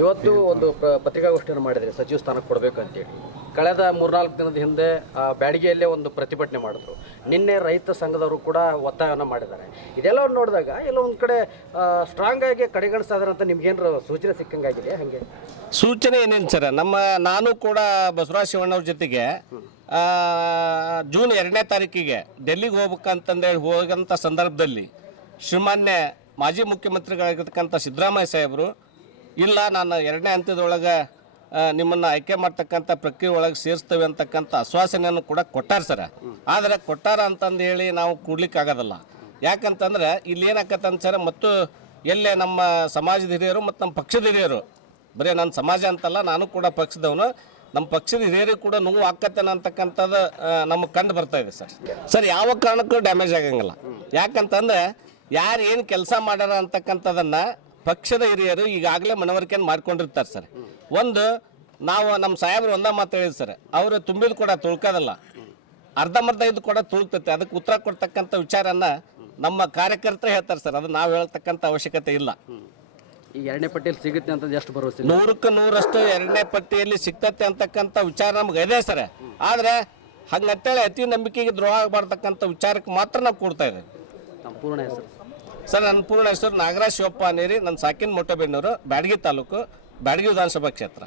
ಇವತ್ತು ಒಂದು ಪತ್ರಿಕಾಗೋಷ್ಠಿಯನ್ನು ಮಾಡಿದರೆ ಸಚಿವ ಸ್ಥಾನಕ್ಕೆ ಕೊಡಬೇಕು ಅಂತೇಳಿ ಕಳೆದ 3-4 ದಿನದ ಹಿಂದೆ ಬ್ಯಾಡಗಿಯಲ್ಲೇ ಒಂದು ಪ್ರತಿಭಟನೆ ಮಾಡಿದ್ರು. ನಿನ್ನೆ ರೈತ ಸಂಘದವರು ಕೂಡ ಒತ್ತಾಯವನ್ನು ಮಾಡಿದ್ದಾರೆ. ಇದೆಲ್ಲ ನೋಡಿದಾಗ ಎಲ್ಲ ಒಂದು ಕಡೆ ಸ್ಟ್ರಾಂಗ್ ಆಗಿ ಕಡೆಗಣಿಸ್ತಾ ಇದ್ದಾರೆ ಅಂತ ನಿಮ್ಗೇನು ಸೂಚನೆ ಸಿಕ್ಕಂಗಾಗಿದೆ? ಹಾಗೆ ಸೂಚನೆ ಏನೇನು ಸರ್, ನಾನು ಕೂಡ ಬಸವರಾಜ ಶಿವಣ್ಣವ್ರ ಜೊತೆಗೆ ಜೂನ್ 2ನೇ ತಾರೀಕಿಗೆ ಡೆಲ್ಲಿಗೆ ಹೋಗ್ಬೇಕಂತಂದೇಳಿ ಹೋಗಂಥ ಸಂದರ್ಭದಲ್ಲಿ ಶ್ರೀಮಾನ್ಯ ಮಾಜಿ ಮುಖ್ಯಮಂತ್ರಿಗಳಾಗಿರ್ತಕ್ಕಂಥ ಸಿದ್ದರಾಮಯ್ಯ ಸಾಹೇಬರು ಇಲ್ಲ ನಾನು 2ನೇ ಹಂತದೊಳಗೆ ನಿಮ್ಮನ್ನು ಆಯ್ಕೆ ಮಾಡ್ತಕ್ಕಂಥ ಪ್ರಕ್ರಿಯೆ ಒಳಗೆ ಸೇರಿಸ್ತೇವೆ ಅಂತಕ್ಕಂಥ ಆಶ್ವಾಸನೆಯನ್ನು ಕೂಡ ಕೊಟ್ಟಾರ ಸರ. ಆದರೆ ಕೊಟ್ಟಾರ ಅಂತಂದು ಹೇಳಿ ನಾವು ಕೂಡ್ಲಿಕ್ಕೆ ಆಗೋದಲ್ಲ. ಯಾಕಂತಂದ್ರೆ ಇಲ್ಲಿ ಏನಾಕತ್ತಂತ ಸರ್, ಮತ್ತು ಎಲ್ಲೇ ನಮ್ಮ ಸಮಾಜದ ಹಿರಿಯರು ಮತ್ತು ನಮ್ಮ ಪಕ್ಷದ ಹಿರಿಯರು, ಬರೀ ನನ್ನ ಸಮಾಜ ಅಂತಲ್ಲ ನಾನು ಕೂಡ ಪಕ್ಷದವನು, ನಮ್ಮ ಪಕ್ಷದ ಹಿರಿಯರಿಗೆ ಕೂಡ ನೋವು ಆಕತ್ತೇನೆ ಅಂತಕ್ಕಂಥದ್ದು ನಮಗೆ ಕಂಡು ಬರ್ತಾ ಇದೆ ಸರ್. ಯಾವ ಕಾರಣಕ್ಕೂ ಡ್ಯಾಮೇಜ್ ಆಗಂಗಿಲ್ಲ. ಯಾಕಂತಂದ್ರೆ ಯಾರು ಏನು ಕೆಲಸ ಮಾಡ್ಯಾರ ಅಂತಕ್ಕಂಥದ್ದನ್ನು ಪಕ್ಷದ ಹಿರಿಯರು ಈಗಾಗಲೇ ಮನವರಿಕೆಯನ್ನು ಮಾಡ್ಕೊಂಡಿರ್ತಾರೆ ಸರ್. ಒಂದು ನಾವು ನಮ್ಮ ಸಾಹೇಬರು ಒಂದ ಮಾತು ಹೇಳಿದ್ರು ಸರ್, ಅವರು ತುಂಬಿದ ಕೂಡ ತುಳ್ಕೋದಲ್ಲ, ಅರ್ಧಂಬರ್ಧ ಇದು ಕೂಡ ತುಳುಕ್ತೈತೆ. ಅದಕ್ಕೆ ಉತ್ತರ ಕೊಡ್ತಕ್ಕಂಥ ವಿಚಾರನ ನಮ್ಮ ಕಾರ್ಯಕರ್ತರು ಹೇಳ್ತಾರೆ ಸರ್, ಅದು ನಾವು ಹೇಳ್ತಕ್ಕಂಥ ಅವಶ್ಯಕತೆ ಇಲ್ಲ. ಈ 2ನೇ ಪಟ್ಟಿಯಲ್ಲಿ ಸಿಗುತ್ತೆ ಅಂತ ಎಷ್ಟು ಭರವಸೆ? 100ಕ್ಕೆ 100ರಷ್ಟು 2ನೇ ಪಟ್ಟಿಯಲ್ಲಿ ಸಿಗ್ತತೆ ಅಂತಕ್ಕಂಥ ವಿಚಾರ ನಮ್ಗೆ ಇದೆ ಸರ್. ಆದರೆ ಹಂಗಂತೇಳಿ ಅತಿ ನಂಬಿಕೆಗೆ ದ್ರೋಹ ಆಗಬಾರ್ದಕ್ಕಂಥ ವಿಚಾರಕ್ಕೆ ಮಾತ್ರ ನಾವು ಕೊಡ್ತಾ ಇದ್ದೇವೆ. ಸಂಪೂರ್ಣ ಹೆಸರು ಸರ್? ನನ್ನ ಪೂರ್ಣ ಹೆಸರು ನಾಗರಾಜ್ ಶಿವಪ್ಪ ಅನೇರಿ, ನನ್ನ ಸಾಕಿನ ಮೊಟ್ಟೆಬೆನ್ನೂರು, ಬ್ಯಾಡಗಿ ತಾಲೂಕು, ಬ್ಯಾಡಗಿ ವಿಧಾನಸಭಾ ಕ್ಷೇತ್ರ.